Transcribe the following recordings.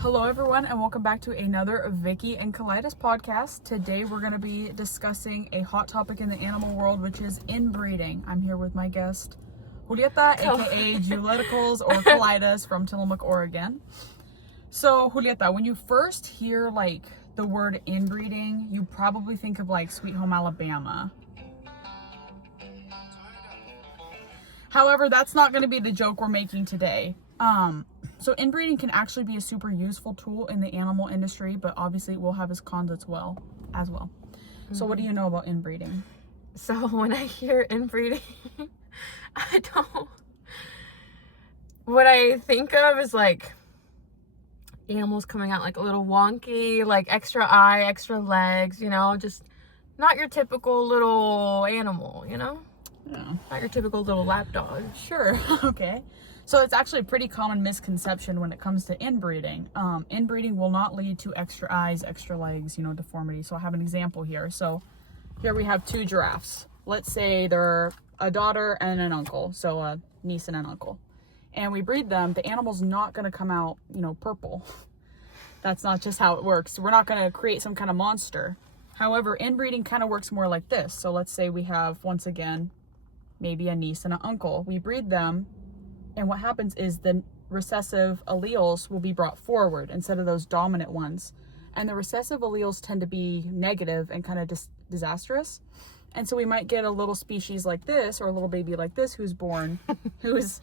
Hello everyone and welcome back to another Vicky and Kaleidos podcast. Today we're going to be discussing a hot topic in the animal world, which is inbreeding. I'm here with my guest Julieta, aka Geoleticals or Kaleidos from Tillamook, Oregon. So Julieta, when you first hear like the word inbreeding, you probably think of like Sweet Home Alabama. However, that's not going to be the joke we're making today. So inbreeding can actually be a super useful tool in the animal industry, but obviously it will have its cons as well. So what do you know about inbreeding? So when I hear inbreeding, what I think of is like animals coming out like a little wonky, like extra eye, extra legs, just not your typical little animal, Yeah. Not your typical little lap dog. Sure. Okay. So it's actually a pretty common misconception when it comes to inbreeding. Inbreeding will not lead to extra eyes, extra legs, deformity. So I have an example here. So here we have two giraffes. Let's say they're a daughter and an uncle. So a niece and an uncle. And we breed them. The animal's not going to come out, purple. That's not just how it works. We're not going to create some kind of monster. However, inbreeding kind of works more like this. So let's say we have, once again, maybe a niece and an uncle. We breed them. And what happens is the recessive alleles will be brought forward instead of those dominant ones. And the recessive alleles tend to be negative and kind of disastrous. And so we might get a little species like this or a little baby like this who's born, who's,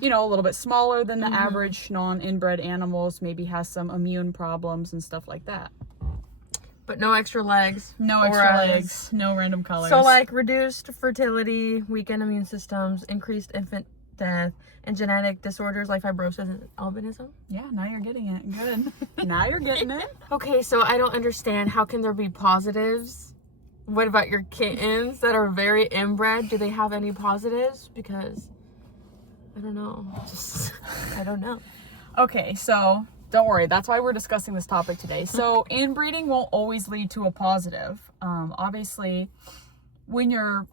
a little bit smaller than the average non-inbred animals, maybe has some immune problems and stuff like that. But no extra legs. No extra legs, no random colors. So like reduced fertility, weakened immune systems, increased infant death, and genetic disorders like fibrosis and albinism. Yeah, now you're getting it. Good. Now you're getting it. Okay, so I don't understand. How can there be positives? What about your kittens that are very inbred? Do they have any positives? Because I don't know. I don't know. Okay, so don't worry. That's why we're discussing this topic today. So inbreeding won't always lead to a positive. Obviously, when you're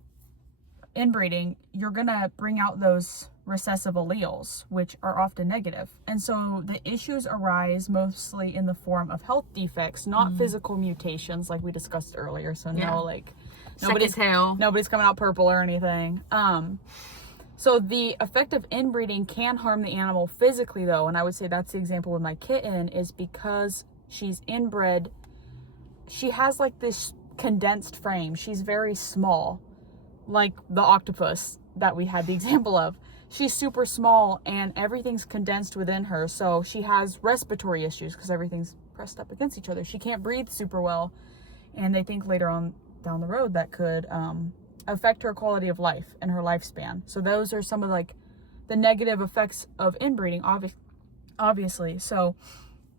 inbreeding, you're gonna bring out those recessive alleles, which are often negative. And so the issues arise mostly in the form of health defects, not physical mutations like we discussed earlier. So nobody's coming out purple or anything. So the effect of inbreeding can harm the animal physically though, and I would say that's the example with my kitten, is because she's inbred, she has like this condensed frame. She's very small, like the octopus that we had the example of. She's super small and everything's condensed within her. So she has respiratory issues because everything's pressed up against each other. She can't breathe super well. And they think later on down the road that could affect her quality of life and her lifespan. So those are some of like the negative effects of inbreeding, obviously. So,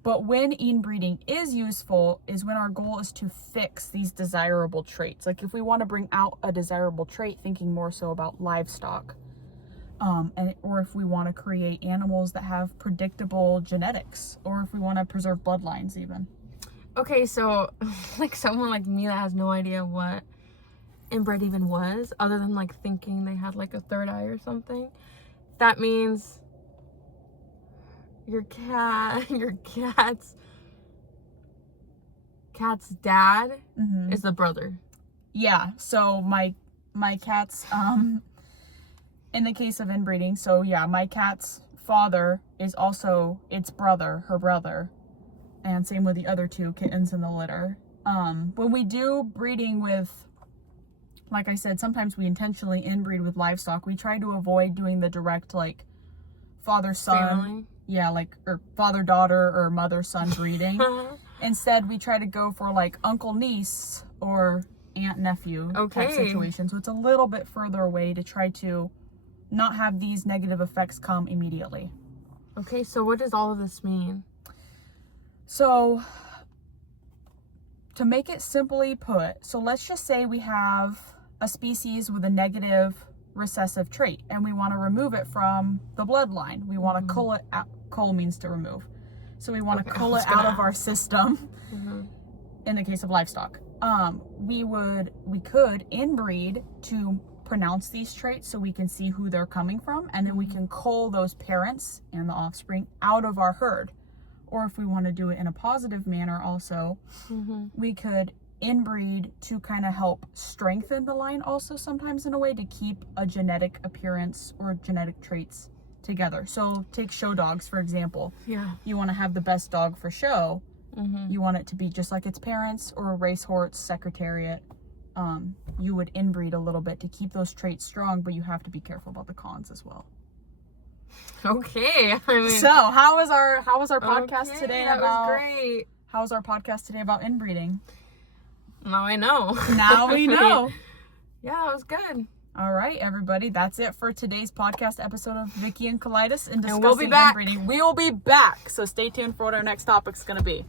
but when inbreeding is useful is when our goal is to fix these desirable traits. Like if we want to bring out a desirable trait, thinking more so about livestock, or if we want to create animals that have predictable genetics, or if we want to preserve bloodlines even. Okay, so like someone like me that has no idea what inbred even was, other than like thinking they had like a third eye or something, that means your cat's dad is the brother. Yeah, so my cat's in the case of inbreeding, so yeah, my cat's father is also her brother, and same with the other two kittens in the litter. When we do breeding with, like I said, sometimes we intentionally inbreed with livestock. We try to avoid doing the direct like father-son, or father-daughter or mother-son breeding. Instead, we try to go for like uncle-niece or aunt-nephew type situation. So it's a little bit further away to try to not have these negative effects come immediately. Okay, so what does all of this mean? So to make it simply put, so let's just say we have a species with a negative recessive trait and we want to remove it from the bloodline. We want to cull it out. Cull means to remove. So we want to cull it out of our system in the case of livestock. We could inbreed to pronounce these traits so we can see who they're coming from, and then we can cull those parents and the offspring out of our herd or if we want to do it in a positive manner also, we could inbreed to kind of help strengthen the line also sometimes in a way to keep a genetic appearance or genetic traits together. So take show dogs, for example. Yeah. You want to have the best dog for show. You want it to be just like its parents or a racehorse, secretariat. You would inbreed a little bit to keep those traits strong, but you have to be careful about the cons as well. Okay. I mean, So how was our podcast today that about was great. how was our podcast today about inbreeding? Now I know. Now we know. Yeah, it was good. All right, everybody. That's it for today's podcast episode of Vicky and Colitis and discussing we'll be back. inbreeding. We will be back. So stay tuned for what our next topic's going to be.